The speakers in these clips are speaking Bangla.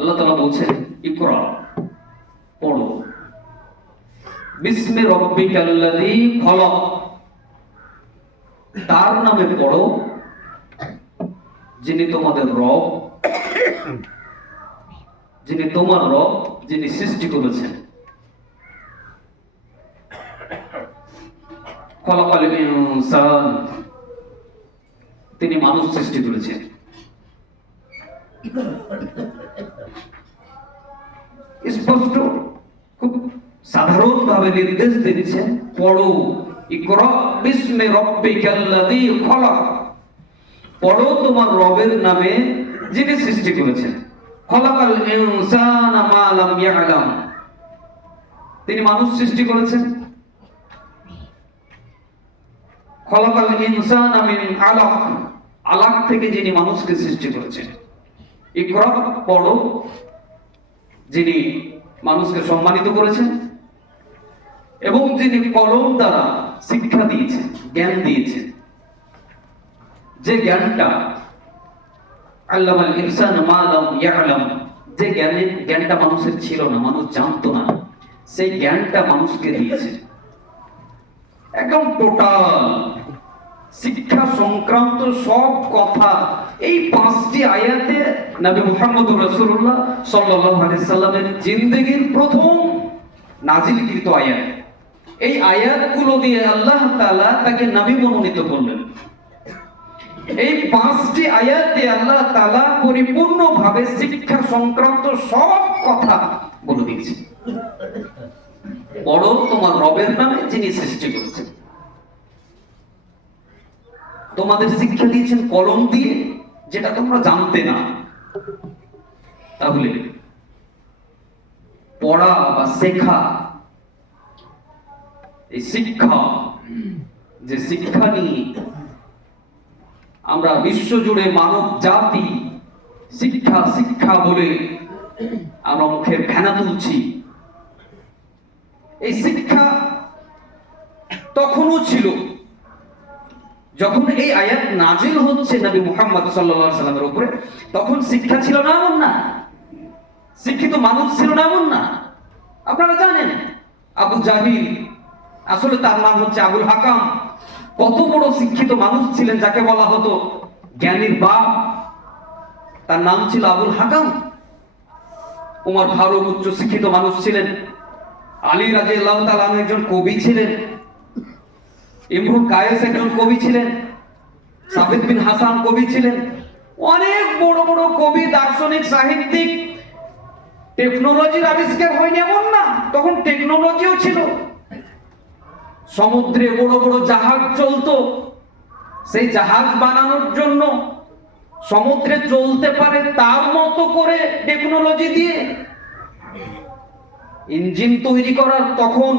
আল্লাহ তাআলা বলছেন ইকরা, পড়ো, বিসমি রাব্বিকাল্লাযী খলাক, তার নামে পড়ো যিনি তোমাদের রব, যিনি তোমার রব, যিনি সৃষ্টি করেছেন। খলাকাল ইনসান, তিনি মানুষ সৃষ্টি করেছেন। স্পষ্ট খুব সাধারণ ভাবে নির্দেশ দিচ্ছেন, পড়ো, ইকরা বিসমি রাব্বিকাল্লাযী খলাক, পড়ো তোমার রবের নামে যিনি সৃষ্টি করেছেন। খলাকাল ইনসানা মা লাম ইয়ালাম, তিনি মানুষ সৃষ্টি করেছেন। খলাকাল ইনসানা মিন আলাক, আলাক থেকে যিনি মানুষকে সৃষ্টি করেছেন। ইকরা, পড়ো, যিনি মানুষকে সম্মানিত করেছেন এবং যিনি কলম দ্বারা শিক্ষা দিয়েছেন, জ্ঞান দিয়েছেন। যে জ্ঞানটা আল্লামাল ইনসান মা লাম ইয়ালাম, যে জ্ঞানটা মানুষের ছিল না, মানুষ জানতো না, সেই জ্ঞানটা মানুষকে দিয়েছে। একদম টোটাল শিক্ষা সংক্রান্ত সব কথা এই 5টি আয়াতে নবী মুহাম্মদুর রাসূলুল্লাহ সাল্লাল্লাহু আলাইহি সাল্লামের জিন্দেগীর প্রথম নাজিলকৃত আয়াত। এই আয়াতগুলো দিয়ে আল্লাহ তাআলা তাকে নবী মনোনীত করলেন। এই 5টি আয়াতে আল্লাহ তাআলা পরিপূর্ণভাবে শিক্ষা সংক্রান্ত সব কথা বলে দিয়েছেন। পড়ো তোমার রবের নামে যিনি সৃষ্টি করেছেন। তোমাদের শিক্ষা দিয়েছেন কলম দিয়ে, যেটা তোমরা জানতে না। তাহলে পড়া বা শেখা, এই শিক্ষা, যে শিক্ষা নিয়ে আমরা বিশ্বজুড়ে মানব জাতি শিক্ষা শিক্ষা বলে আমরা মুখে ফেনা তুলছি, এই শিক্ষা তখনও ছিল যখন এই আয়াত নাজিল হচ্ছে নবী মুহাম্মদ সাল্লাল্লাহু আলাইহি সাল্লামের উপরে। তখন শিক্ষা ছিল না এমন না, শিক্ষিত মানুষ ছিল না এমন না। আপনারা জানেন আবু জাহিল, আসলে তার নাম হচ্ছে আবুল হাকাম, কত বড় শিক্ষিত মানুষ ছিলেন, যাকে বলা হতো জ্ঞানীর বাপ। তার নাম ছিল আবুল হাকাম। ওমর ফারুক উচ্চ শিক্ষিত মানুষ ছিলেন। আলী রাদিয়াল্লাহু তাআলা একজন কবি ছিলেন। ইমরুল কায়েস একজন কবি ছিলেন। সাবিত বিন হাসান কবি ছিলেন। অনেক বড় বড় কবি, দার্শনিক, সাহিত্যিক। টেকনোলজির আবিষ্কার হয়নি এমন না, তখন টেকনোলজিও ছিল। সমুদ্রে বড় বড় জাহাজ চলতো, সেই জাহাজ বানানোর জন্য সমুদ্রে চলতে পারে তার মতো করে টেকনোলজি দিয়ে ইঞ্জিন তৈরি করার, তখন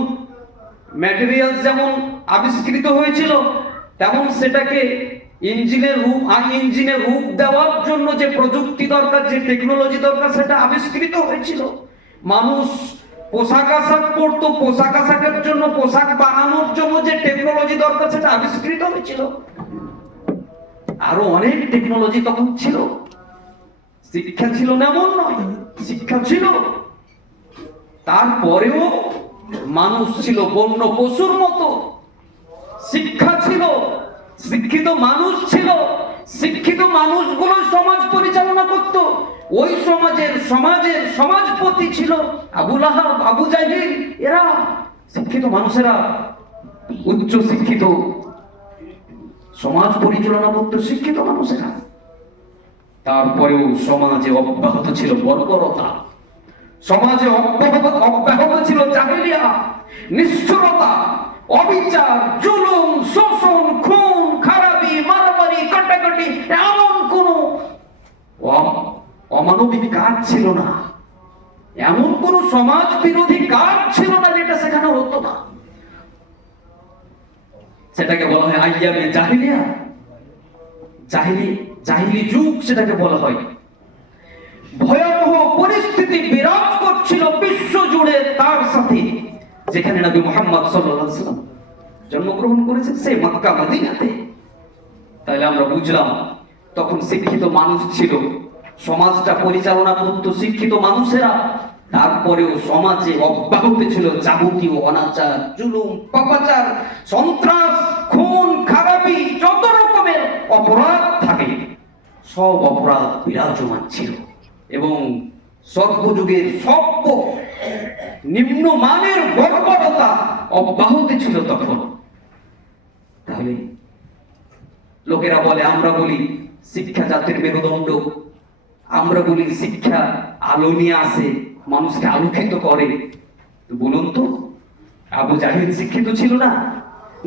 ম্যাটেরিয়ালস যেমন আবিষ্কৃত হয়েছিল, তেমন সেটাকে ইঞ্জিনের রূপ দেওয়ার জন্য যে প্রযুক্তি দরকার, যে টেকনোলজি দরকার, সেটা আবিষ্কৃত হয়েছিল। মানুষ পোশাক আশাক পরতো, পোশাক আশাকের জন্য, পোশাক বানানোর জন্য যে টেকনোলজি দরকার, সেটা আবিষ্কৃত হয়েছিল। আরো অনেক টেকনোলজি তখন ছিল। শিক্ষা ছিল না এমন নয়, শিক্ষা ছিল। তারপরেও মানুষ ছিল বন্য পশুর মতো। শিক্ষা ছিল, শিক্ষিত মানুষ ছিল। শিক্ষিত মানুষগুলো সমাজ পরিচালনা করত। ওই সমাজপতি ছিল আবু লাহাব, আবু জাহিল। এরা শিক্ষিত মানুষেরা, উচ্চ শিক্ষিত, সমাজ পরিচালনা করত শিক্ষিত মানুষেরা। তারপরেও সমাজে অব্যাহত ছিল বর্বরতা, সমাজে অব্যাহত ছিল জাহেলিয়া, নিষ্ঠুরতা, অবিচার, জুলুম, শোষণ, খুন, খারাপি, মারামারি, কাটাকাটি। এমন কোন অমানবিক কাজ ছিল না, এমন কোন সমাজ বিরোধী কাজ ছিল না যেটা সেখানে হতো না। সেটাকে বলা হয় আইয়ামে জাহিলিয়া, জাহিলি যুগ সেটাকে বলা হয়। ভয়াবহ পরিস্থিতি বিরাজ করছিল বিশ্ব জুড়ে তার সাথে, যেখানে নবী মুহাম্মদ সাল্লাল্লাহু আলাইহি ওয়াসাল্লাম জন্মগ্রহণ করেছেন, সেই মক্কা মদিনাতে। তাহলে আমরা বুঝলাম তখন শিক্ষিত মানুষ ছিল, সমাজটা পরিচালনা করত শিক্ষিত মানুষেরা, তারপরেও সমাজে অব্যাহত ছিল যাবতীয় অনাচার, জুলুম, পাপাচার, সন্ত্রাস, খুন খারাপি, যত রকমের অপরাধ থাকে সব অপরাধ বিরাজমান ছিল এবং সর্বযুগের সভ্য নিম্নমানের বর্বরতা অব্যাহত ছিল তখন। তাহলে লোকেরা বলে, আমরা বলি শিক্ষা জাতির মেরুদণ্ড, আমরা বলি শিক্ষা আলো নিয়ে আসে, মানুষকে আলোকিত করে। বলুন তো, আবু জাহিল শিক্ষিত ছিল না?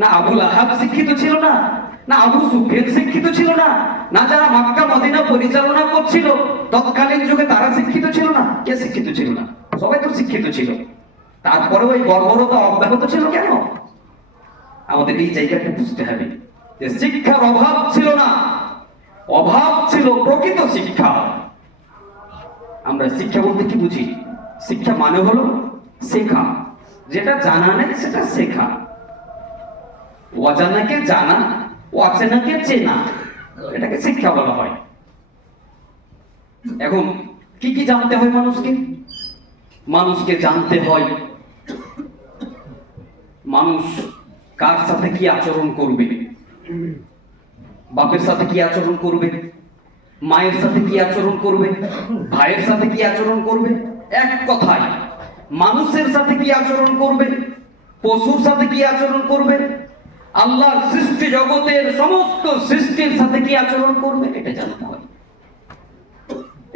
না আবুল আহাব শিক্ষিত ছিল না? না আবু সুফিয়ান শিক্ষিত ছিল না? না যারা মক্কা মদিনা পরিচালনা করছিল তৎকালীন যুগে তারা শিক্ষিত ছিল না? কে শিক্ষিত ছিল না? সবাই তো শিক্ষিত ছিল। তারপরেও এই বর্বরতা অব্যাহত ছিল কেন? আমাদের এই জায়গাটা বুঝতে হবে যে শিক্ষার অভাব ছিল না, অভাব ছিল প্রকৃত শিক্ষা। আমরা শিক্ষা বলতে কি বুঝি? শিক্ষা মানে হলো শেখা, যেটা জানা নেই সেটা শেখা, অজানাকে জানা, অচেনাকে চেনা, এটাকে শিক্ষা বলা হয়। এখন কি কি জানতে হয় মানুষকে? মানুষকে জানতে হয় মানুষ কার সাথে কি আচরণ করবে, বাপের সাথে কি আচরণ করবে, মায়ের সাথে কি আচরণ করবে, ভাইয়ের সাথে কি আচরণ করবে, এক কথায় মানুষের সাথে কি আচরণ করবে, পশুর সাথে কি আচরণ করবে, আল্লাহর সৃষ্টি জগতের সমস্ত সৃষ্টির সাথে কি আচরণ করবে, এটা জানতে হয়।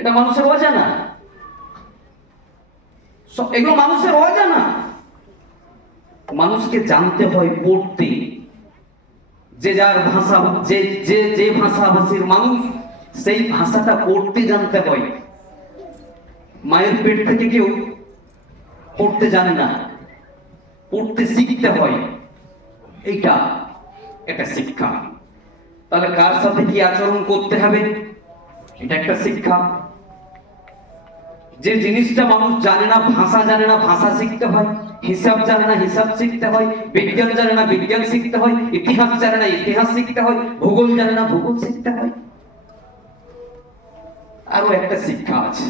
এটা মানুষের অজানা, এগুলো মানুষের অজানা। মানুষকে জানতে হয় পড়তে, যে যার ভাষা, যে ভাষাভাষীর মানুষ সেই ভাষাটা পড়তে জানতে হয়। মায়ের পেট থেকে কেউ পড়তে জানে না, পড়তে শিখতে হয়, এইটা একটা শিক্ষা। তাহলে কার সাথে কি আচরণ করতে হবে, এটা একটা শিক্ষা। যে জিনিসটা মানুষ জানে না, ভাষা জানে না, ভাষা শিখতে হয়, হিসাব জানে না, হিসাব শিখতে হয়, বিজ্ঞান জানে না, বিজ্ঞান শিখতে হয়, ইতিহাস জানে না, ইতিহাস শিখতে হয়, ভূগোল জানে না, ভূগোল শিখতে হয়। আরো একটা শিক্ষা আছে,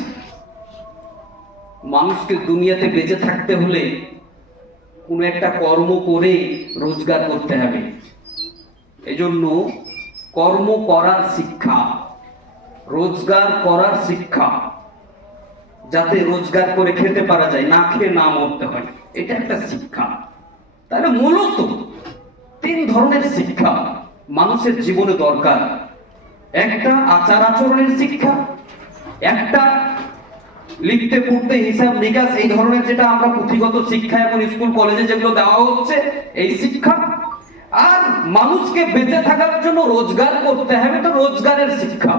মানুষকে দুনিয়াতে বেঁচে থাকতে হলে কোনো একটা কর্ম করে রোজগার করতে হবে। এজন্য কর্ম করার শিক্ষা, রোজগার করার শিক্ষা, যাতে রোজগার করে খেতে পারা যায়, না খেয়ে না মরতে হয়, এটা একটা শিক্ষা। তাহলে মূলত তিন ধরনের শিক্ষা মানুষের জীবনে দরকার। একটা আচার আচরণের শিক্ষা, একটা লিখতে পড়তে হিসাব নিকাশ এই ধরনের যেটা আমরা পুঁথিগত শিক্ষা এবং স্কুল কলেজে যেগুলো দেওয়া হচ্ছে এই শিক্ষা, আর মানুষকে বেঁচে থাকার জন্য রোজগার করতে হবে তো রোজগারের শিক্ষা।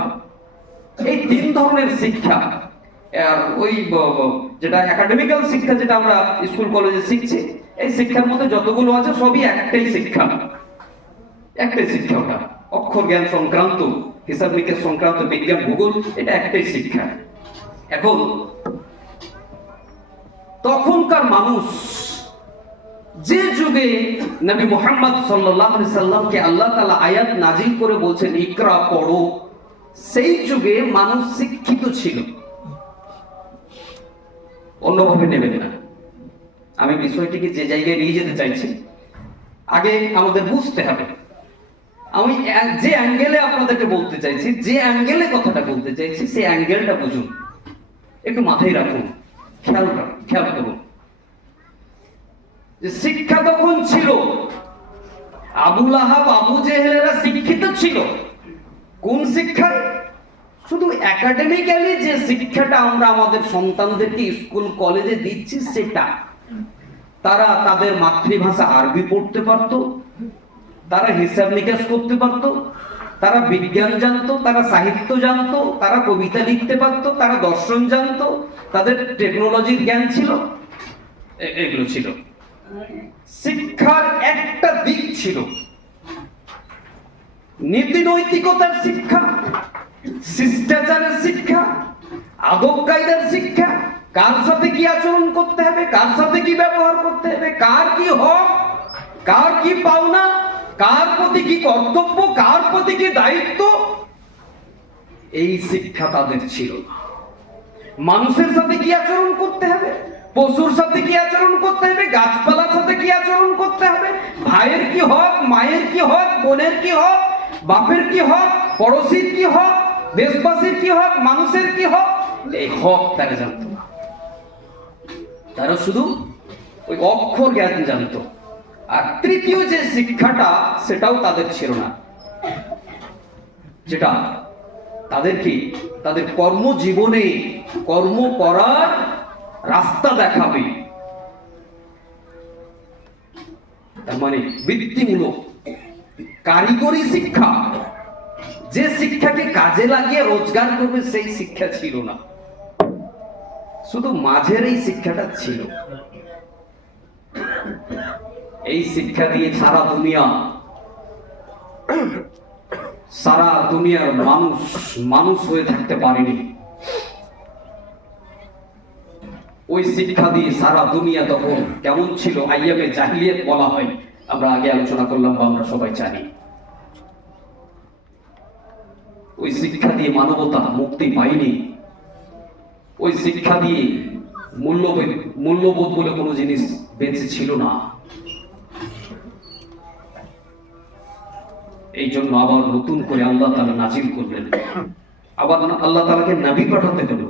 এই তিন ধরনের শিক্ষা, আর ওই যেটা একাডেমিক্যাল শিক্ষা যেটা আমরা স্কুল কলেজে শিখছি, এই শিক্ষার মধ্যে যতগুলো আছে সবই একটাই শিক্ষা, একটাই শিক্ষা। ওটা অক্ষর জ্ঞান সংক্রান্ত, হিসাব নিকাশ সংক্রান্ত, বিজ্ঞান, ভূগোল, এটা একটাই শিক্ষা। এখন তখনকার মানুষ, যে যুগে নবী মুহাম্মদ সাল্লাল্লাহু আলাইহি সাল্লামকে আল্লাহ তাআলা আয়াত নাজিল করে বলছেন ইকরা পড়ো, সেই যুগে মানুষ শিক্ষিত ছিল। অন্যভাবে নেবেন না, আমি বিষয়টিকে যে জায়গায় নিয়ে যেতে চাইছি আগে আমাদের বুঝতে হবে। আমি যে অ্যাঙ্গেলে আপনাদেরকে বলতে চাইছি, যে অ্যাঙ্গেলে কথাটা বলতে চাইছি, সেই অ্যাঙ্গেলটা বুঝুন, একটু মাথায় রাখুন, খেয়াল করুন। যে শিক্ষা তখন ছিল, আবুল আহাব আবু জেহেলেরা শিক্ষিত ছিল। কোন শিক্ষায়? শুধু একাডেমিক্যালি যে শিক্ষাটা আমরা আমাদের সন্তানদেরকে স্কুল কলেজে দিচ্ছি সেটা। তারা তাদের মাতৃভাষা আরবি পড়তে পারতো, তারা হিসাব নিকাশ করতে পারতো, তারা বিজ্ঞান জানতো, তারা সাহিত্য জানতো, তারা কবিতা লিখতে পারতো, তারা দর্শন জানতো, তাদের টেকনোলজির জ্ঞান ছিল, এগুলো ছিল। শিক্ষার একটা দিক ছিল নীতি নৈতিকতার শিক্ষা, শিষ্টাচারের শিক্ষা, আদব কায়দার শিক্ষা, কার সাথে কি আচরণ করতে হবে, কার সাথে কি ব্যবহার করতে হবে, কার কি হক, কার কি পাওনা, কার প্রতি কি কর্তব্য, কার প্রতি কি দায়িত্ব, এই শিক্ষা তাদের ছিল না। মানুষের সাথে কি আচরণ করতে হবে, পশুর সাথে কি আচরণ করতে হবে, গাছপালার সাথে কি আচরণ করতে হবে, ভাইয়ের কি হক, মায়ের কি হক, বোনের কি হক, বাপের কি হক, পড়োশির কি হক, দেশবাসীর কি হক, মানুষের কি হক, এই হক তারা জানতো না। তারা শুধু ওই অক্ষর জ্ঞান জানতো। আর তৃতীয় যে শিক্ষাটা, সেটাও তাদের ছিল না, যেটা তাদেরকে তাদের কর্মজীবনে কর্ম করার রাস্তা দেখাবে। তার মানে বৃত্তিমূলক কারিগরি শিক্ষা, যে শিক্ষাকে কাজে লাগিয়ে রোজগার করবে, সেই শিক্ষা ছিল না। শুধু মাঝের এই শিক্ষাটা ছিল। এই শিক্ষা দিয়ে সারা দুনিয়ার মানুষ হয়ে থাকতে পারেনি। ওই শিক্ষা দিয়ে সারা দুনিয়া তখন কেমন ছিল, আইয়ামে জাহিলিয়াত বলা হয়, আমরা আগে আলোচনা করলাম বা আমরা সবাই জানি। ওই শিক্ষা দিয়ে মানবতা মুক্তি পায়নি। ওই শিক্ষা দিয়ে মূল্যবোধ বলে কোনো জিনিস বেঁচে ছিল না। এই জন্য আবার নতুন করে আল্লাহ তাআলা নাজিল করলেন। আবার আল্লাহ তাআলাকে নবী পাঠাতে হলো।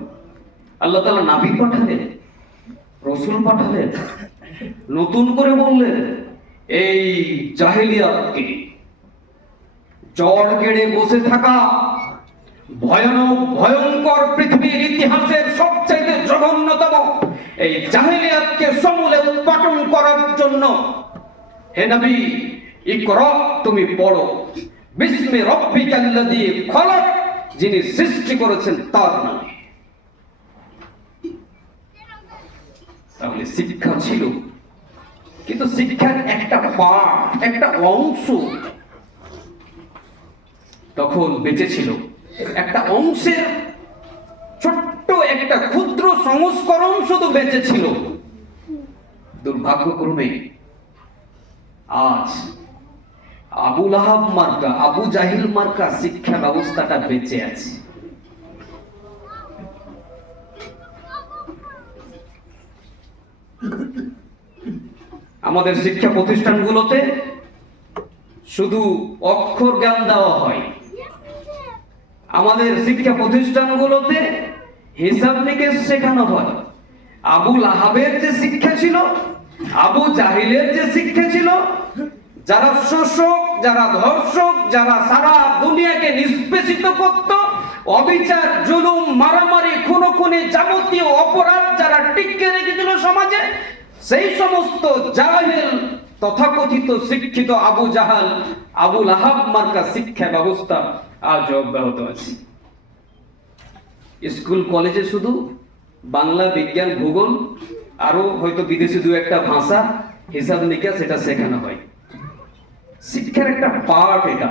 আল্লাহ তাআলা নবী পাঠালেন, রাসূল পাঠালেন, নতুন করে বললেন এই জাহেলিয়াতকে, জড় গেড়ে বসে থাকা ভয়ঙ্কর পৃথিবীর ইতিহাসের সবচেয়ে জঘন্যতম এই জাহেলিয়াতকে সমূলে উৎপাটন করার জন্য, হে নবী, ইকরা, তুমি পড়ো, বিস্মি রাব্বিকাল্লাযী খলাক, যিনি সৃষ্টি করেছেন তার নামে। তাহলে শিক্ষা ছিল, কিন্তু শিক্ষার একটা পার্ট, একটা অংশ তখন বেঁচে ছিল। একটা অংশের ছোট্ট একটা ক্ষুদ্র সংস্করণ শুধু বেঁচে ছিল। দুর্ভাগ্যক্রমে আজ আবু লাহাব মার্কা, আবু জাহিল মার্কা শিক্ষা ব্যবস্থাটা বেঁচে আছে। আমাদের শিক্ষা প্রতিষ্ঠানগুলোতে শুধু অক্ষর জ্ঞান দেওয়া হয়। আমাদের শিক্ষা প্রতিষ্ঠানগুলোতে হিসাব নিকেশ শেখানো হয়। আবু লাহাবের যে শিক্ষা ছিল, আবু জাহিলের যে শিক্ষা ছিল, যারা শোষক, যারা ধর্ষক, যারা সারা দুনিয়াকে নিষ্পেষিত করত, অবিচার, জুলুম, মারামারি, খুনোখুনি, যাবতীয় অপরাধ যারা টিকে রেখেছিল সমাজে, সেই সমস্ত জাহিল তথাকথিত শিক্ষিত আবু জাহাল, আবু লাহাব মার্কা শিক্ষা ব্যবস্থা আজ অব্যাহত আছে। স্কুল কলেজে শুধু বাংলা, বিজ্ঞান, ভূগোল, আরো হয়তো বিদেশি দু একটা ভাষা, হিসাব নিকাশ, এটা শেখানো হয়। শিক্ষার একটা পার্ট এটা,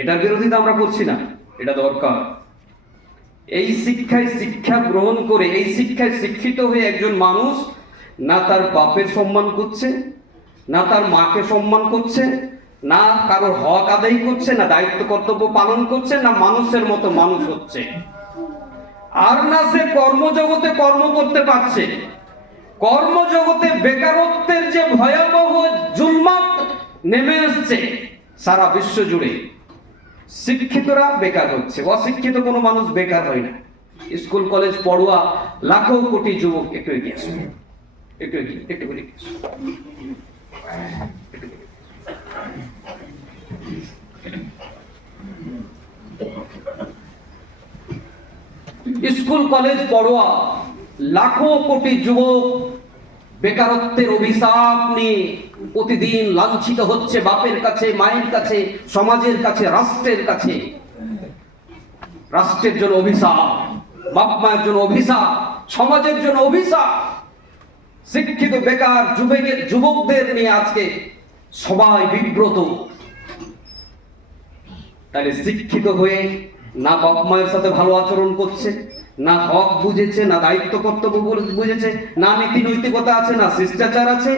এটার বিরোধিতা আমরা করছি না, এটা দরকার। এই শিক্ষায় শিক্ষা গ্রহণ করে, এই শিক্ষায় শিক্ষিত হয়ে একজন মানুষ না তার বাপের সম্মান করছে, না তার মাকে সম্মান করছে, না কারোর হক আদায় করছে, না দায়িত্ব কর্তব্য পালন করছে, না মানুষের মতো মানুষ হচ্ছে, আর না সে কর্মজগতে কর্ম করতে পারছে। কর্মজগতে বেকারত্বের যে ভয়াবহ জুলমাত নেমে আসছে সারা বিশ্ব জুড়ে, শিক্ষিতরা বেকার হচ্ছে, অশিক্ষিত কোনো মানুষ বেকার হয় না। স্কুল কলেজ পড়ুয়া লাখো কোটি যুবক, একটু এগিয়ে আসুন, একটু এগিয়ে, একটু এগিয়ে আসুন। স্কুল কলেজ পড়ুয়া লাখো কোটি যুবক বেকারত্বের অভিশাপ নিয়ে প্রতিদিন লাঞ্ছিত হচ্ছে বাপের কাছে, মায়ের কাছে, সমাজের কাছে, রাষ্ট্রের কাছে। রাষ্ট্রের জন্য অভিশাপ, বাপ মায়ের জন্য অভিশাপ, সমাজের জন্য অভিশাপ। শিক্ষিত বেকার যুবকদের নিয়ে আজকে সবাই বিব্রত। তাহলে শিক্ষিত হয়ে না বাপ মায়ের সাথে ভালো আচরণ করছে, না হক বুঝেছে, না দায়িত্ব কর্তব্য বুঝেছে, না নীতি নৈতিকতা আছে, না শিষ্টাচার আছে,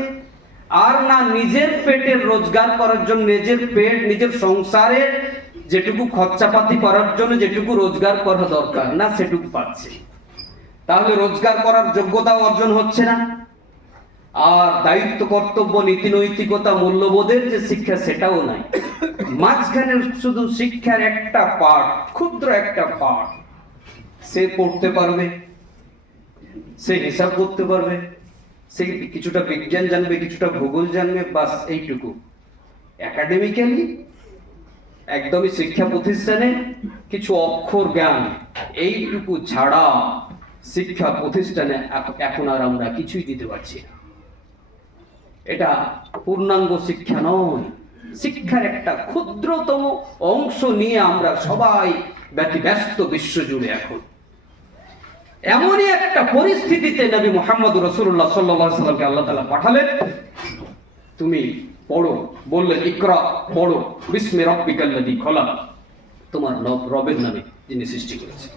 আর না নিজের পেটের রোজগার করার জন্য, নিজের পেট, নিজের সংসারের যেটুকু খরচাপাতি করার জন্য যেটুকু রোজগার করা দরকার না সেটুকু পাচ্ছে, তাহলে রোজগার করার যোগ্যতাও অর্জন হচ্ছে না, আর দায়িত্ব কর্তব্য নীতি নৈতিকতা মূল্যবোধের যে শিক্ষা সেটাও নাই। মাঝখানে শুধু শিক্ষার একটা পার্ট, ক্ষুদ্র একটা পার্ট, সে পড়তে পারবে, সে হিসাব করতে পারবে, সে কিছুটা বিজ্ঞান জানবে, কিছুটা ভূগোল জানবে, বাস এইটুকু। একাডেমিক্যালি একদমই শিক্ষা প্রতিষ্ঠানে কিছু অক্ষর জ্ঞান, এইটুকু ছাড়া শিক্ষা প্রতিষ্ঠানে এখন আর আমরা কিছুই দিতে পারছি না। এটা পূর্ণাঙ্গ শিক্ষা নয়, শিক্ষার একটা ক্ষুদ্রতম অংশ নিয়ে আমরা সবাই ব্যতিব্যস্ত বিশ্ব জুড়ে। এখন এমনই একটা পরিস্থিতিতে নবী মুহাম্মদ রাসূলুল্লাহ সাল্লাল্লাহু আলাইহি সাল্লামকে আল্লাহ তাআলা পাঠালেন, তুমি পড়ো, বললেন ইকরা, পড়ো, বিসমি রাব্বিকাল্লাযী খলাক, তোমার রবের নামে যিনি সৃষ্টি করেছেন।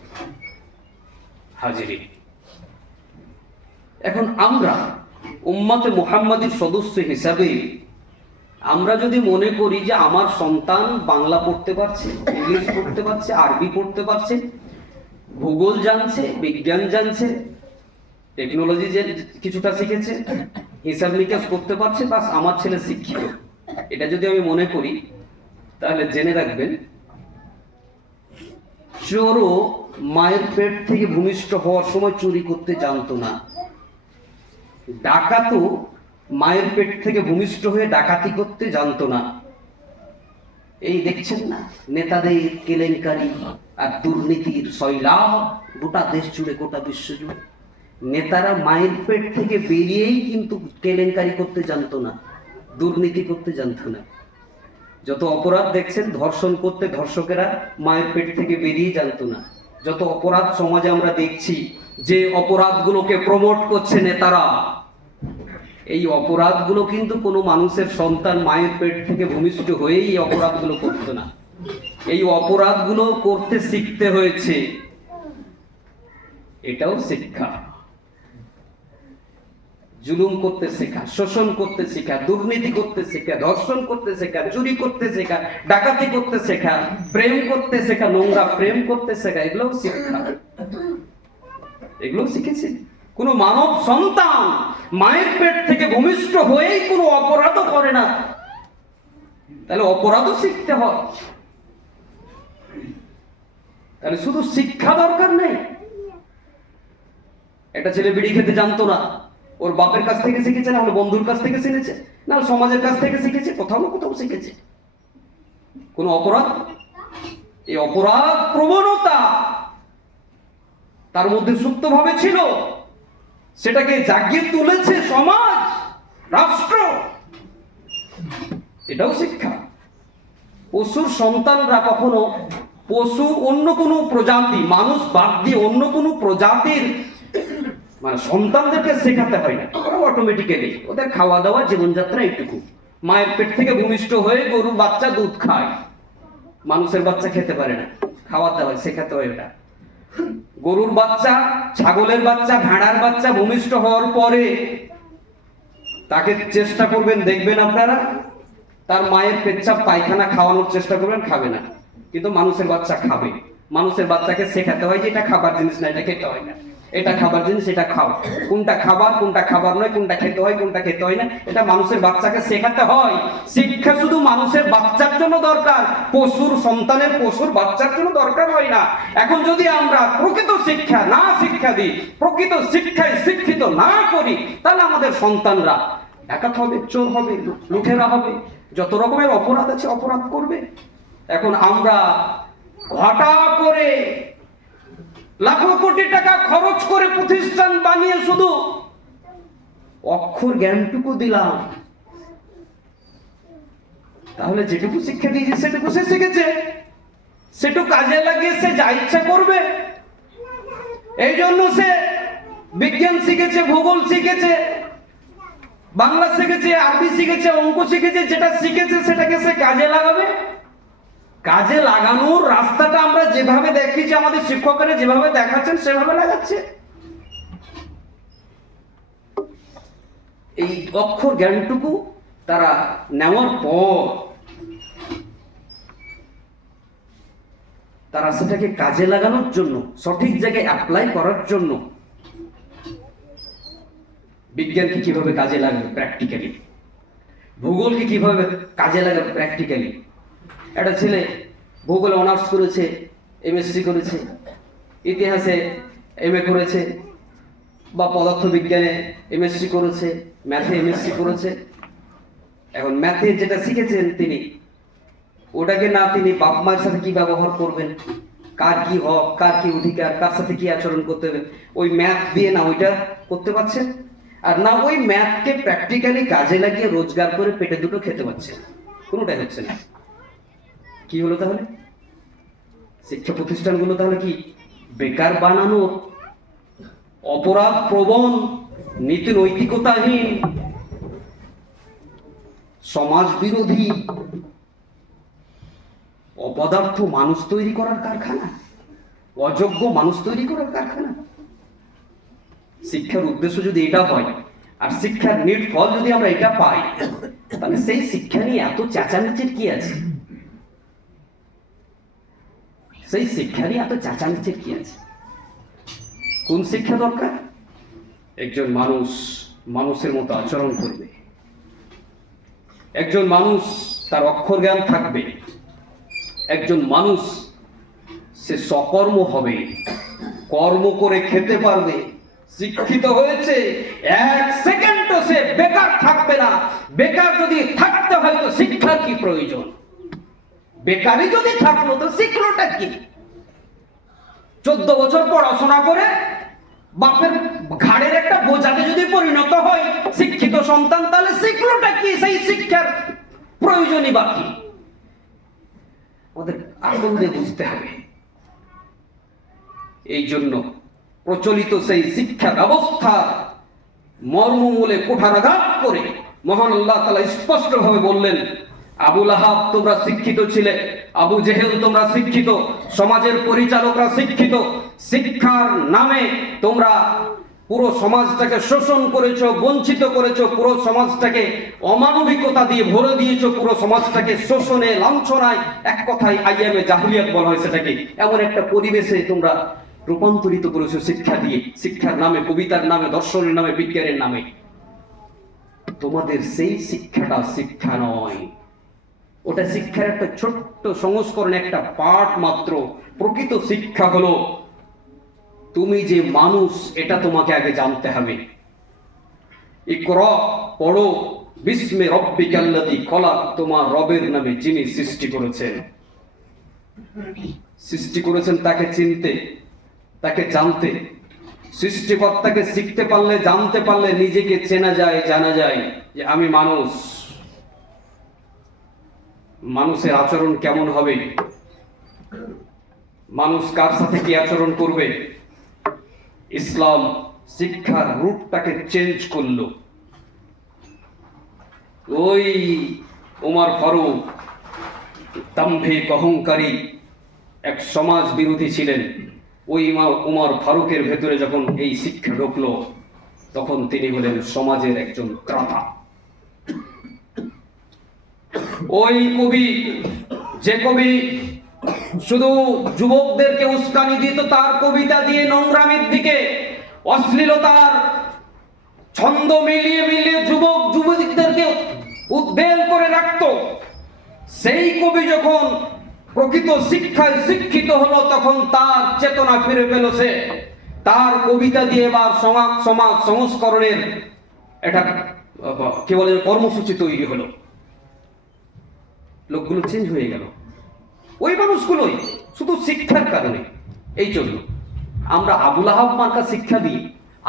হাজিরিন, এখন আমরা উম্মতে মুহাম্মাদীর সদস্য হিসাবে আমরা যদি মনে করি যে আমার সন্তান বাংলা পড়তে পারছে, ইংলিশ পড়তে পারছে, আরবি পড়তে পারছে, ভূগোল জানছে, বিজ্ঞান জানছে, টেকনোলজি কিছুটা শিখেছে, হিসাব নিকাশ করতে পারছে, বাস আমার ছেলে শিক্ষিত, এটা যদি আমি মনে করি, তাহলে জেনে রাখবেন চোরও মায়ের পেট থেকে ভূমিষ্ঠ হওয়ার সময় চুরি করতে জানতো না, ডাকাতও মায়ের পেট থেকে ভূমিষ্ঠ হয়ে ডাকাতি করতে জানতো না। এই দেখছেন না নেতাদের কেলেঙ্কারি আর দুর্নীতির সয়লাব গোটা দেশ জুড়ে, গোটা বিশ্ব জুড়ে। নেতারা মায়ের পেট থেকে বেরিয়েই কিন্তু কেলেঙ্কারি করতে জানতো না, দুর্নীতি করতে জানতো না। যত অপরাধ দেখছেন, ধর্ষণ করতে ধর্ষকেরা মায়ের পেট থেকে বেরিয়ে জানতো না। যত অপরাধ সমাজে আমরা দেখছি, যে অপরাধগুলোকে প্রমোট করছে নেতারা, এই অপরাধগুলো কিন্তু কোনো মানুষের সন্তান মায়ের পেট থেকে ভূমিষ্ঠ হয়েই এই অপরাধগুলো করতো না। এই অপরাধগুলো করতে শিখতে হয়েছে, এটাও শিক্ষা। জুলুম করতে শেখা, শোষণ করতে শেখা, দুর্নীতি করতে শেখা, ধর্ষণ করতে শেখা, চুরি করতে শেখা, ডাকাতি করতে শেখা, প্রেম করতে শেখা, নোংরা প্রেম করতে শেখা, এগুলোও শিক্ষা। এগুলো শিখেছি। কোন মানব সন্তান মায়ের পেট থেকে ভূমিষ্ঠ হয়েই কোনো অপরাধও করে না, তাহলে অপরাধও শিখতে হয়। তাহলে শুধু শিক্ষা দরকার নেই। একটা ছেলে বিড়ি খেতে জানতো না, ওর বাপের কাছ থেকে শিখেছে, না হলে বন্ধুর কাছ থেকে শিখেছে, না সমাজের কাছ থেকে শিখেছে, কোথাও না কোথাও শিখেছে। কোন অপরাধ, এই অপরাধ প্রবণতা তার মধ্যে সুপ্তভাবে ছিল, সেটাকে জাগিয়ে তুলেছে সমাজ, রাষ্ট্র, এটাও শিক্ষা। পশুর সন্তানরা কখনো পশু, অন্য কোনো প্রজাতি, মানুষ বাদ দিয়ে অন্য কোনো প্রজাতির মানে সন্তানদেরকে শেখাতে হয় না, ওরা অটোমেটিক্যালি ওদের খাওয়া দাওয়া জীবনযাত্রা এইটুকু। মায়ের পেট থেকে ভূমিষ্ঠ হয়ে গরুর বাচ্চা দুধ খায়, মানুষের বাচ্চা খেতে পারে না, খাওয়াতে হয়, শেখাতে হয়। ওটা গরুর বাচ্চা, ছাগলের বাচ্চা, ভেড়ার বাচ্চা ভূমিষ্ঠ হওয়ার পরে তাকে চেষ্টা করবেন, দেখবেন আপনারা তার মায়ের পেচ্ছাপ পায়খানা খাওয়ানোর চেষ্টা করবেন, খাবে না। কিন্তু মানুষের বাচ্চা খাবে। মানুষের বাচ্চাকে শেখাতে হয় যে এটা খাবার জিনিস না, এটা খেতে হয় না, এটা খাবার জিনিস, এটা খাও, কোনটা খাবার কোনটা খাবার নয়, কোনটা খেতে হয় কোনটা খেতে হয় না, এটা মানুষের বাচ্চাকে শেখাতে হয়। শিক্ষা শুধু মানুষের বাচ্চার জন্য দরকার, পশুর সন্তানের, পশুর বাচ্চার জন্য দরকার হয় না। এখন যদি আমরা প্রকৃত শিক্ষা না শিক্ষা দিই, প্রকৃত শিক্ষায় শিক্ষিত না করি, তাহলে আমাদের সন্তানরা ডাকাত হবে, চোর হবে, লুঠেরা হবে, যত রকমের অপরাধ আছে অপরাধ করবে। এখন আমরা ঘটা করে লাখো কোটি টাকা খরচ করে প্রতিষ্ঠান বানিয়ে শুধু অক্ষর জ্ঞানটুকু দিলাম, তাহলে যেটুকু শিক্ষা দিয়েছে সেটুকু সে শিখেছে, সেটুকু কাজে লাগিয়ে সে যা ইচ্ছা করবে। এই জন্য সে বিজ্ঞান শিখেছে, ভূগোল শিখেছে, বাংলা শিখেছে, আরবি শিখেছে, অঙ্ক শিখেছে, যেটা শিখেছে সেটাকে সে কাজে লাগাবে। কাজে লাগানোর রাস্তাটা আমরা যেভাবে দেখি, যে আমাদের শিক্ষকেরা যেভাবে দেখাচ্ছেন সেভাবে লাগাচ্ছে। এই অক্ষর জ্ঞানটুকু তারা নেওয়ার পর তারা সেটাকে কাজে লাগানোর জন্য, সঠিক জায়গায় অ্যাপ্লাই করার জন্য বিজ্ঞানকে কিভাবে কাজে লাগবে প্র্যাকটিক্যালি, ভূগোলকে কিভাবে কাজে লাগাবে প্র্যাকটিক্যালি। একটা ছেলে ভূগোলে অনার্স করেছে, এমএসসি করেছে, ইতিহাসে এমএ করেছে, বা পদার্থবিজ্ঞানে এমএসসি করেছে, ম্যাথে এমএসসি করেছে। এখন ম্যাথে যেটা শিখেছেন তিনি, ওটাকে না তিনি বাপ মায়ের সাথে কি ব্যবহার করবেন, কার কি হক, কার কি অধিকার, কার সাথে কি আচরণ করতে হবে, ওই ম্যাথ দিয়ে না ওইটা করতে পারছেন, আর না ওই ম্যাথকে প্র্যাকটিক্যালি কাজে লাগিয়ে রোজগার করে পেটে দুটো খেতে পারছেন। কোনোটাই হচ্ছে না। কি হলো তাহলে? শিক্ষা প্রতিষ্ঠানগুলো তাহলে কি বেকার বানানোর, অপরাধ প্রবণ, নীতি নৈতিকতাহীন, সমাজ বিরোধী, অপদার্থ মানুষ তৈরি করার কারখানা, অযোগ্য মানুষ তৈরি করার কারখানা? শিক্ষার উদ্দেশ্য যদি এটা হয়, আর শিক্ষার নিট ফল যদি আমরা এটা পাই, তাহলে সেই শিক্ষা নিয়ে এত চেঁচামেচির কি আছে? সেই শিক্ষা নিয়ে এত চেঁচামেচির কি আছে? কোন শিক্ষা দরকার? একজন মানুষ মানুষের মতো আচরণ করবে, একজন মানুষ তার অক্ষর জ্ঞান থাকবে, একজন মানুষ সে সকর্ম হবে, কর্ম করে খেতে পারবে, শিক্ষিত হয়েছে, এক সেকেন্ডও সে বেকার থাকবে না। বেকার যদি থাকতে হয় তো শিক্ষার কি প্রয়োজন? বেকারই যদি থাকলো তো শিখলোটা কি? 14 বছর পড়াশোনা করে বাপের ঘাড়ের একটা বোঝাতে যদি পরিণত হয় শিক্ষিত সন্তান, তাহলে শিখলোটা কি? সেই শিক্ষার প্রয়োজনই বাকি। আমাদের আনন্দে বুঝতে হবে। এই জন্য প্রচলিত সেই শিক্ষা ব্যবস্থা মর্মমূলে কুঠারাঘাত করে মহান আল্লাহ তাআলা স্পষ্টভাবে বললেন, আবু লাহাব তোমরা শিক্ষিত ছিলে, আবু জেহেল তোমরা শিক্ষিত, সমাজের পরিচালকরা শিক্ষিত, শিক্ষার নামে তোমরা পুরো সমাজটাকে শোষণ করেছো, বঞ্চিত করেছো, পুরো সমাজটাকে অমানবিকতা দিয়ে ভরে দিয়েছো, পুরো সমাজটাকে শোষণে, লাঞ্ছনায়, এক কথায় আইয়ামে জাহিলিয়াত বলা হয় সেটাকে, এমন একটা পরিবেশে তোমরা রূপান্তরিত করেছো শিক্ষা দিয়ে, শিক্ষার নামে, কবিতার নামে, দর্শনের নামে, বিজ্ঞানের নামে। তোমাদের সেই শিক্ষাটা শিক্ষা নয়, ওটা শিক্ষার একটা ছোট্ট সংস্করণ, একটা পাঠ মাত্র। প্রকৃত শিক্ষা হলো তুমি যে মানুষ এটা তোমাকে আগে জানতে হবে। ইকরা, পড়ো, বিস্মে রব্বিকাল্লাযী খলাক, তোমার রবের নামে যিনি সৃষ্টি করেছেন। সৃষ্টি করেছেন তাকে চিনতে, তাকে জানতে। সৃষ্টিকর্তাকে শিখতে পারলে, জানতে পারলে নিজেকে চেনা যায়, জানা যায় যে আমি মানুষ। মানুষের আচরণ কেমন হবে, মানুষ কার সাথে কি আচরণ করবে, ইসলাম শিক্ষার রূপটাকে চেঞ্জ করলো। ওই ওমর ফারুক দাম্ভিক অহংকারী এক সমাজ বিরোধী ছিলেন। ওই ওমর ফারুকের ভেতরে যখন এই শিক্ষা ঢুকলো, তখন তিনি হলেন সমাজের একজন ত্রাতা। ওই কবি, যে কবি শুধু যুবকদেরকে উস্কানি দিত তার কবিতা দিয়ে, নোংরামির দিকে, অশ্লীলতার ছন্দ মিলিয়ে মিলিয়ে যুবক যুবতীদেরকে উদ্বেল করে রাখত, সেই কবি যখন প্রকৃত শিক্ষায় শিক্ষিত হলো, তখন তার চেতনা ফিরে পেল। সে তার কবিতা দিয়ে বা সমাজ সংস্করণের এটা কি বলে কর্মসূচি তৈরি হলো। লোকগুলো চেঞ্জ হয়ে গেল, ওই মানুষগুলোই শুধু শিক্ষার কারণে। এই জন্য আমরা আবু লাহাব মার্কা শিক্ষা দিয়ে,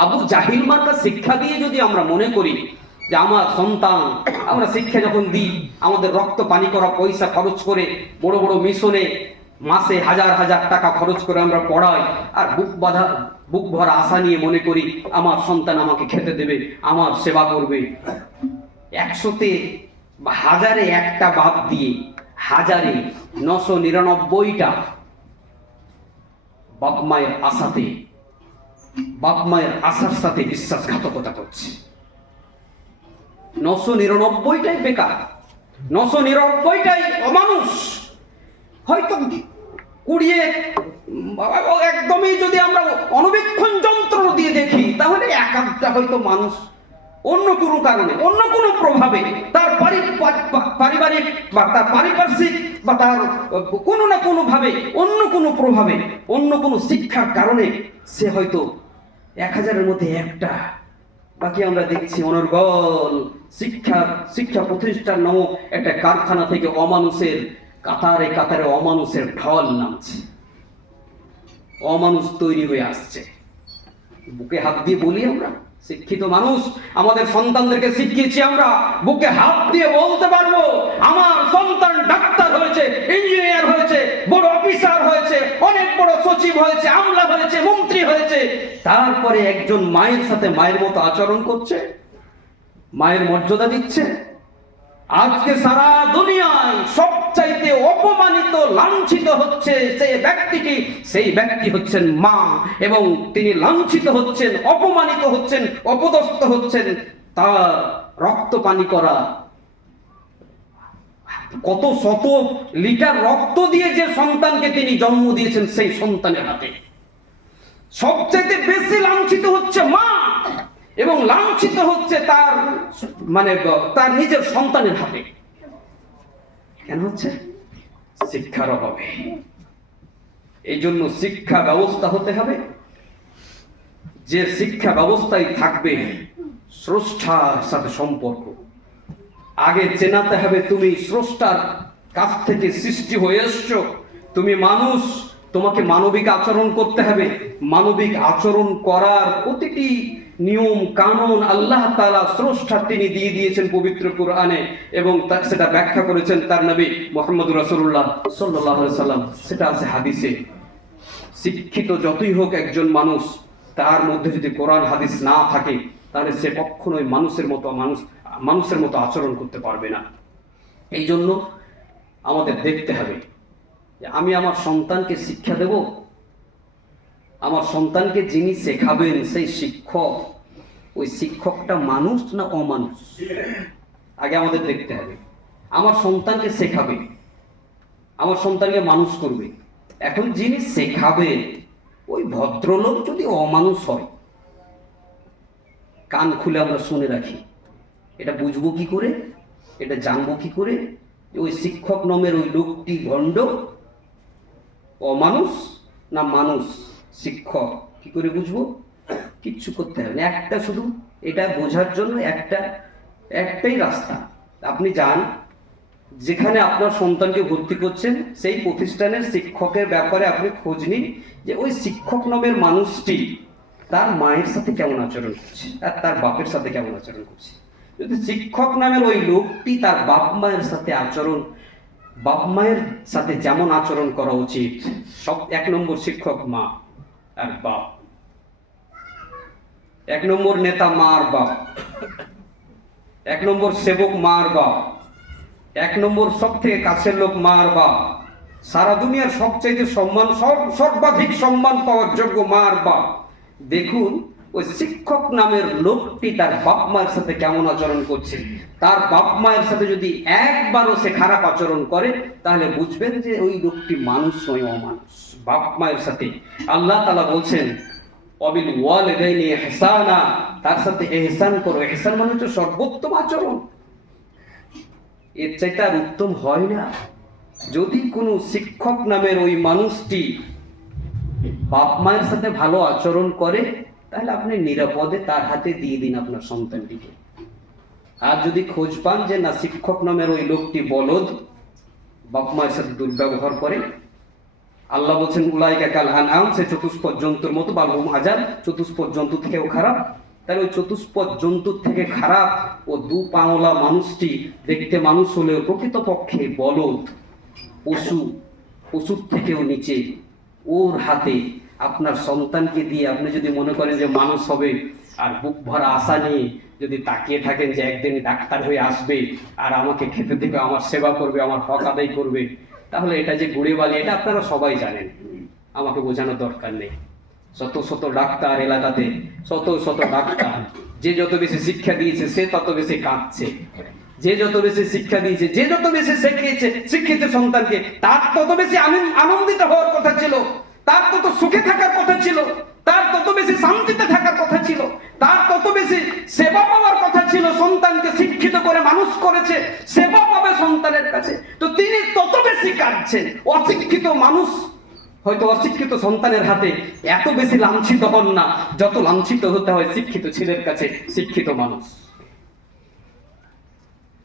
আবু জাহিল মার্কা শিক্ষা দিয়ে যদি আমরা মনে করি যে আমার সন্তান, আমরা শিক্ষা যখন দিই আমাদের রক্ত পানি করা পয়সা খরচ করে বড় বড় মিশনে মাসে হাজার হাজার টাকা খরচ করে আমরা পড়াই, আর বুক ভরা আশা নিয়ে মনে করি আমার সন্তান আমাকে খেতে দেবে, আমার সেবা করবে। 100-তে বা 1000-এ একটা বাদ দিয়ে 1000-এ 999টা বাপ মায়ের আশাতে, বাপ মায়ের আশার সাথে বিশ্বাসঘাতকতা করছে। 999টাই বেকার, 999টাই অমানুষ। হয়তো কুড়িয়ে একদমই যদি আমরা অণুবীক্ষণ যন্ত্র দিয়ে দেখি, তাহলে এক একটা হয়তো মানুষ অন্য কোনো কারণে, অন্য কোনো প্রভাবে, তার পারিবারিক বা তার পারিপার্শ্বিক বা তার কোনো না কোনো ভাবে, অন্য কোনো প্রভাবে, অন্য কোনো শিক্ষার কারণে সে হয়তো 1000-এর মধ্যে একটা। বাকি আমরা দেখছি অনর্গল শিক্ষা প্রতিষ্ঠান নামক একটা কারখানা থেকে অমানুষের কাতারে কাতারে অমানুষের ঢল নামছে, অমানুষ তৈরি হয়ে আসছে। বুকে হাত দিয়ে বলি আমরা শিক্ষিত মানুষ, আমাদের সন্তানদেরকে শিখিয়েছি আমরা, বুকে হাত দিয়ে বলতে পারবো আমার সন্তান ডাক্তার হয়েছে, ইঞ্জিনিয়ার হয়েছে, বড় অফিসার হয়েছে, অনেক বড় সচিব হয়েছে, আমলা হয়েছে, মন্ত্রী হয়েছে। তারপরে একজন মায়ের সাথে মায়ের মতো আচরণ করছে, মায়ের মর্যাদা দিচ্ছে। আজকে সারা দুনিয়ায় সবচাইতে অপমানিত, লাঞ্ছিত হচ্ছে সেই ব্যক্তি হচ্ছেন মা, এবং তিনি লাঞ্ছিত হচ্ছেন, অপমানিত হচ্ছেন, অপদস্থ হচ্ছেন। তার রক্ত পানি করা, কত শত লিটার রক্ত দিয়ে যে সন্তানকে তিনি জন্ম দিয়েছেন, সেই সন্তানের হাতে সবচাইতে বেশি লাঞ্ছিত হচ্ছে মা, এবং লাঞ্ছিত হচ্ছে তার তার নিজের সন্তানের হাতে। কেন হচ্ছে? শিক্ষার অভাবে। এই জন্য শিক্ষা ব্যবস্থা হতে হবে, যে শিক্ষা ব্যবস্থায় থাকবে স্রষ্টার সাথে সম্পর্ক। আগে চেনাতে হবে তুমি স্রষ্টার কাছ থেকে সৃষ্টি হয়ে এসছো, তুমি মানুষ, তোমাকে মানবিক আচরণ করতে হবে। মানবিক আচরণ করার প্রতিটি নিয়ম কানুন আল্লাহ তাআলা স্রষ্টা তিনি দিয়ে দিয়েছেন পবিত্র কোরআনে, এবং সেটা ব্যাখ্যা করেছেন তার নবী মুহাম্মদ রাসূলুল্লাহ সাল্লাল্লাহু আলাইহি সাল্লাম, সেটা আছে হাদিসে। শিক্ষিত যতই হোক একজন মানুষ, তার মধ্যে যদি কোরআন হাদিস না থাকে, তাহলে সে কখনোই মানুষের মতো আচরণ করতে পারবে না। এই জন্য আমাদের দেখতে হবে যে আমি আমার সন্তানকে শিক্ষা দেব, আমার সন্তানকে যিনি শেখাবেন সেই শিক্ষক, ওই শিক্ষকটা মানুষ না অমানুষ, আগে আমাদের দেখতে হবে। আমার সন্তানকে শেখাবে, আমার সন্তানকে মানুষ করবে। এখন যিনি শেখাবেন ওই ভদ্রলোক যদি অমানুষ হয়, কান খুলে আমরা শুনে রাখি, এটা বুঝবো কি করে, এটা জানবো কি করে ওই শিক্ষক নামের ওই লোকটি ভণ্ড, অমানুষ না মানুষ? শিক্ষক কি করে বুঝবো? কিচ্ছু করতে হবে না, একটা শুধু এটা বোঝার জন্য একটাই রাস্তা। আপনি যান, যেখানে আপনার সন্তানকে ভর্তি করছেন সেই প্রতিষ্ঠানের শিক্ষকের ব্যাপারে আপনি খোঁজ নিন, যে ওই শিক্ষক নামের মানুষটি তার মায়ের সাথে কেমন আচরণ করছে আর তার বাপের সাথে কেমন আচরণ করছে। যদি শিক্ষক নামের ওই লোকটি তার বাপ মায়ের সাথে যেমন আচরণ করা উচিত, সব 1 নম্বর শিক্ষক মা আর বাপ, 1 নম্বর নেতা মা আর বাপ, 1 নম্বর সেবক মা আর বাপ, 1 নম্বর সব থেকে কাছের লোক মা আর বাপ, সারা দুনিয়ার সবচাইতে সর্বাধিক সম্মান পাওয়ার যোগ্য মা আর বাপ। দেখুন ওই শিক্ষক নামের লোকটি তার বাপ মায়ের সাথে কেমন আচরণ করছে। তার বাপ মায়ের সাথে যদি একবারও সে খারাপ আচরণ করে, তাহলে বুঝবেন যে ওই লোকটি মানুষ নয়, অমানুষ। বাপ মায়ের সাথে আল্লাহ তাআলা বলছেন ওয়াবিল ওয়ালিদাইনি ইহসানা, তার সাথে ইহসান করো। ইহসান মানে হচ্ছে সর্বোত্তম আচরণ, এর চাইতে আর উত্তম হয় না। যদি কোনো শিক্ষক নামের ওই মানুষটি বাপ মায়ের সাথে ভালো আচরণ করে, তাহলে আপনি নিরাপদে তার হাতে দিয়ে দিন আপনার সন্তানটিকে। আর যদি খোঁজ পান যে না, শিক্ষক নামের ওই লোকটি বলদ, বাপ মায়ের সাথে দুর্ব্যবহার করে, আল্লাহ বলছেন উলাইকা কাল আনআম, সে চতুষ্পদ জন্তুর মতো, বালহুম আযাল, চতুষ্পদ জন্তু থেকেও খারাপ। তাহলে ওই চতুষ্পদ জন্তুর থেকে খারাপ ও 2 পাওলা মানুষটি দেখতে মানুষ হলেও প্রকৃতপক্ষে বলদ, পশুর থেকেও নিচে। ওর হাতে আপনার সন্তানকে দিয়ে আপনি যদি মনে করেন যে মানুষ হবে, আর বুক ভরা আশা নিয়ে যদি তাকিয়ে থাকেন যে একদিন ডাক্তার হয়ে আসবে আর আমাকে খেতে দেবে, আমার সেবা করবে, আমার হক আদায় করবে, তাহলে এটা যে গুড়ে বালি, এটা আপনারা সবাই জানেন, আমাকে বোঝানোর দরকার নেই। শত ডাক্তার এলাকাতে, শত ডাক্তার, যে যত বেশি শিক্ষা দিয়েছে সে তত বেশি কাঁদছে, যে যত বেশি শিক্ষা দিয়েছে, যে যত বেশি শিখিয়েছে শিক্ষিত সন্তানকে, তার তত বেশি আনন্দিত হওয়ার কথা ছিল, তার তত সুখে থাকার কথা ছিল, তার তত বেশি শান্তিতে থাকার কথা ছিল, তার তত বেশি সেবা পাওয়ার কথা ছিল। সন্তানকে শিক্ষিত করে মানুষ করেছে, সেবা পাবে সন্তানের কাছে, তো তিনি তত বেশি কাঁদছেন। অশিক্ষিত মানুষ হয়তো অশিক্ষিত সন্তানের হাতে এত বেশি লাঞ্ছিত হন না যত লাঞ্ছিত হতে হয় শিক্ষিত ছেলের কাছে শিক্ষিত মানুষ।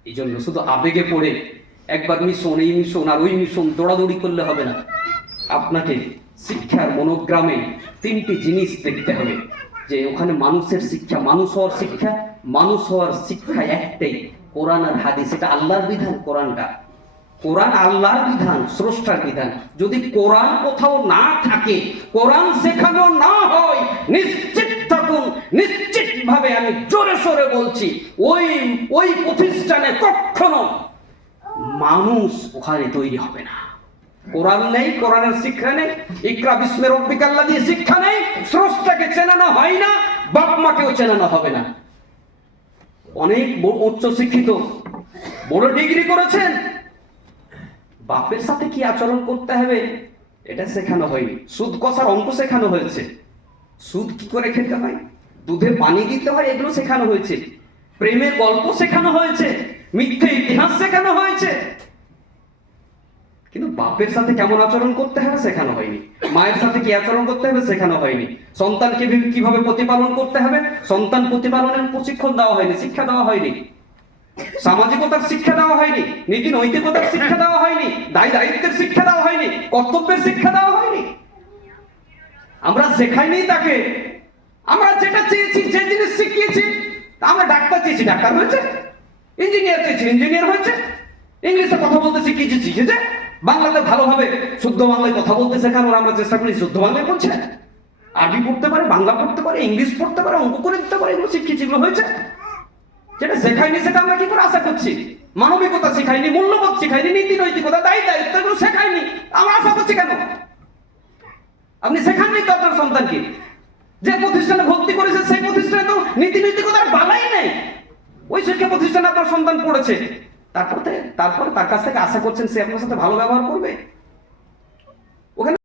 এই জন্য শুধু আবেগে পড়ে একবার মিশন, এই মিশন আর ওই মিশন দৌড়াদৌড়ি করলে হবে না। আপনাকে শিক্ষার মনোগ্রামে তিনটি জিনিস দেখতে হবে, যে ওখানে মানুষের শিক্ষা, মানুষ হওয়ার শিক্ষা। মানুষ হওয়ার শিক্ষা একটাই, কোরআন আর হাদিস। এটা আল্লাহর বিধান। কোরআন আল্লাহর বিধান, স্রষ্টার বিধান। যদি কোরআন কোথাও না থাকে, কোরআন শেখানো না হয়, নিশ্চিত থাকুন, নিশ্চিত ভাবে আমি জোরে সোরে বলছি, ওই প্রতিষ্ঠানে কখনো মানুষ ওখানে তৈরি হবে না। কোরআন নেই, কোরআনের শিক্ষা নেই, ইকরা বিস্মে রব্বিকাল্লাযী শিক্ষা নেই, স্রষ্টাকে চেনানো হয় না, বাপ মাকেও চেনানো হবে না। অনেক উচ্চ শিক্ষিত, বড় ডিগ্রি করেছেন, বাপের সাথে কি আচরণ করতে হবে এটা শেখানো হয়নি। সুদ কষার অঙ্ক শেখানো হয়েছে, সুদ কি করে খেতে হয়, দুধে পানি দিতে হয়, এগুলো শেখানো হয়েছে। প্রেমের গল্প শেখানো হয়েছে, মিথ্যে ইতিহাস শেখানো হয়েছে, কিন্তু বাপের সাথে কেমন আচরণ করতে হবে শেখানো হয়নি। মায়ের সাথে কি আচরণ করতে হবে শেখানো হয়নি। সন্তানকে কিভাবে প্রতিপালন করতে হবে, সন্তান প্রতিপালনের প্রশিক্ষণ দেওয়া হয়নি, শিক্ষা দেওয়া হয়নি। সামাজিকতার শিক্ষা দেওয়া হয়নি, নীতি নৈতিকতার শিক্ষা দেওয়া হয়নি, দায় দায়িত্বের শিক্ষা দেওয়া হয়নি, কর্তব্যের শিক্ষা দেওয়া হয়নি। আমরা শেখাইনি তাকে। আমরা যেটা চেয়েছি, যে জিনিস শিখিয়েছি, আমরা ডাক্তার চেয়েছি, ডাক্তার হয়েছে, ইঞ্জিনিয়ার চেয়েছি, ইঞ্জিনিয়ার হয়েছে, ইংলিশে কথা বলতে শিখেছে, বাংলাতে ভালোভাবে শুদ্ধ বাংলায় কথা বলতে শেখানোর আমরা চেষ্টা করি, শুদ্ধ বাংলায় বলছে, আরবি পড়তে পারে, বাংলা পড়তে পারে, ইংলিশ পড়তে পারে, অঙ্ক করে দিতে পারে, এগুলো শিখিয়েছি, এগুলো হয়েছে। যেটা শেখায়নি সেটা আমরা কি করে আশা করছি? মানবিকতা শেখায়নি, মূল্যবোধ শেখায়নি, নীতি নৈতিকতা, দায় দায়িত্ব, এগুলো শেখায়নি, আমরা আশা করছি কেন? আপনি শেখাননি তো আপনার সন্তানকে। যে প্রতিষ্ঠানে ভর্তি করেছে সেই প্রতিষ্ঠানে তো নীতি নৈতিকতার বালাই নেই। ওই শিক্ষা প্রতিষ্ঠানে আপনার সন্তান পড়েছে, তারপরে তার কাছ থেকে আশা করছেন সে আপনার সাথে ভালো ব্যবহার করবে? ওখানে